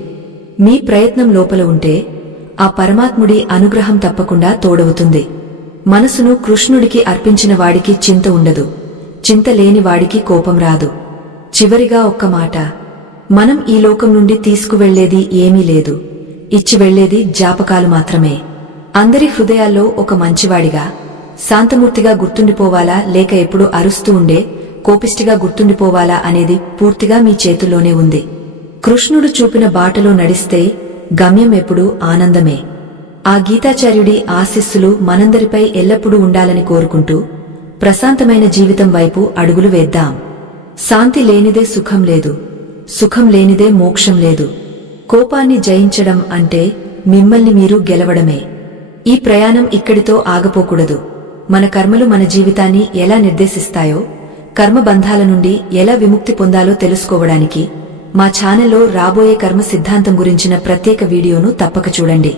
మీ ప్రయత్నం లోపల ఉంటే ఆ పరమాత్ముడి అనుగ్రహం తప్పకుండా తోడవుతుంది. మనసును కృష్ణుడికి అర్పించిన వాడికి చింత ఉండదు, చింత లేని వాడికి కోపం రాదు. చివరిగా ఒక్క మాట, మనం ఈ లోకం నుండి తీసుకువెళ్లేది ఏమీ లేదు, ఇచ్చి వెళ్లేది జ్ఞాపకాలు మాత్రమే. అందరి హృదయాల్లో ఒక మంచివాడిగా, శాంతమూర్తిగా గుర్తుండిపోవాలా లేక ఎప్పుడు అరుస్తూ ఉండే కోపిష్టిగా గుర్తుండిపోవాలా అనేది పూర్తిగా మీ చేతుల్లోనే ఉంది. కృష్ణుడు చూపిన బాటలో నడిస్తే గమ్యం ఎప్పుడూ ఆనందమే. ఆ గీతాచార్యుడి ఆశీస్సులు మనందరిపై ఎల్లప్పుడూ ఉండాలని కోరుకుంటూ ప్రశాంతమైన జీవితం వైపు అడుగులు వేద్దాం. శాంతి లేనిదే సుఖం లేదు, సుఖం లేనిదే మోక్షం లేదు. కోపాన్ని జయించడం అంటే మిమ్మల్ని మీరు గెలవడమే. ఈ ప్రయాణం ఇక్కడితో ఆగపోకూడదు. మన కర్మలు మన జీవితాన్ని ఎలా నిర్దేశిస్తాయో, కర్మబంధాల నుండి ఎలా విముక్తి పొందాలో తెలుసుకోవడానికి మా ఛానల్లో రాబోయే కర్మ సిద్ధాంతం గురించిన ప్రత్యేక వీడియోను తప్పక చూడండి.